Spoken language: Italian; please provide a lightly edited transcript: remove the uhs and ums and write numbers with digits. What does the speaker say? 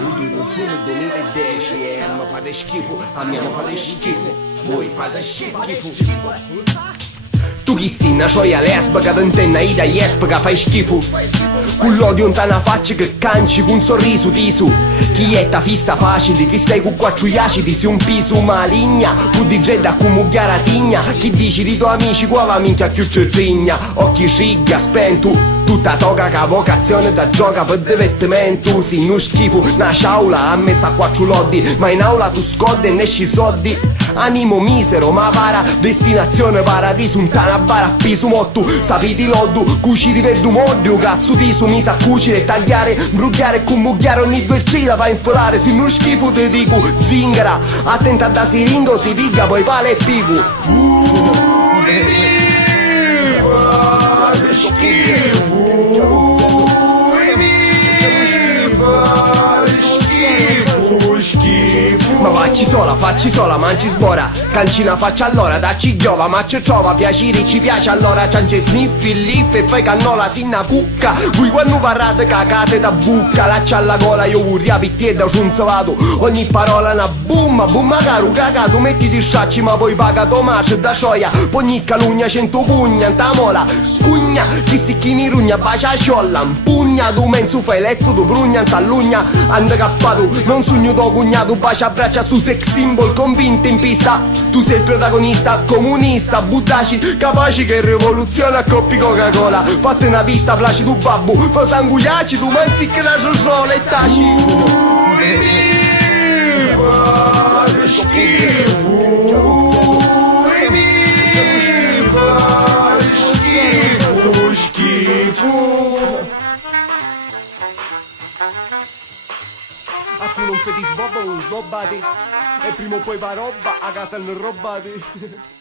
non sono il 2010 e mi fate schifo, a me mi fate schifo, voi fate schifo. Tu chi sei, una gioia lesbica, t'antenna ida jesp che fai schifo. Con l'odio in tana faccia che canci, con un sorriso tisu. Chi è ta fissa facile, chi stai con quattro acidi, si un piso maligna. Tu di gedda con mugliara tigna. Chi dici di tuoi amici, qua va minchia più cicigna. Occhi sciglia, spentu. Tutta toga che vocazione da gioca per divertimento. Si non schifo, una sciaula a mezzo a quattro lodi. Ma in aula tu scodde e ne esci soldi. Animo misero, ma para, destinazione paradiso. Un tana bara piso motto, sapiti loddu. Cuci rivedo modio, cazzo ti su mi sa cucire e tagliare. Brugliare e commugliare ogni due cila fa infilare. Se non schifo te dico, zingara. Attenta da siringo, si piglia poi pale e pico. Schifo. Ma facci sola, manci sbora. Cancina faccia allora, dacci giova, ma ci trova piacere, ci piace allora. Ciance sniffi, liff e poi cannola sinna cucca. Voi quando parlate cagate da bucca. Laccia alla gola, io urria pittiedda, ciunzavato. Ogni parola una boom, boom caro cagato. Mettiti sciacci ma poi paga tomace da scioia. Pogni calugna, 100 pugna, anta mola. Scugna, chi si chini rugna, bacia sciolla. Pugna, tu mensu fai lezzo, tu brugna, antallugna. Anda cappato, non sogno tuo cugnato, bacia braccia su sex symbol, convinto in pista. Tu sei il protagonista, comunista, buttaci, capaci che rivoluzione a coppi Coca-Cola. Fate una pista, placi tu babbo, fa sangugliaci, tu manzi che la ciociola e taci. A tu non fai di sbobba o snobbati. E prima o poi va roba a casa non robati.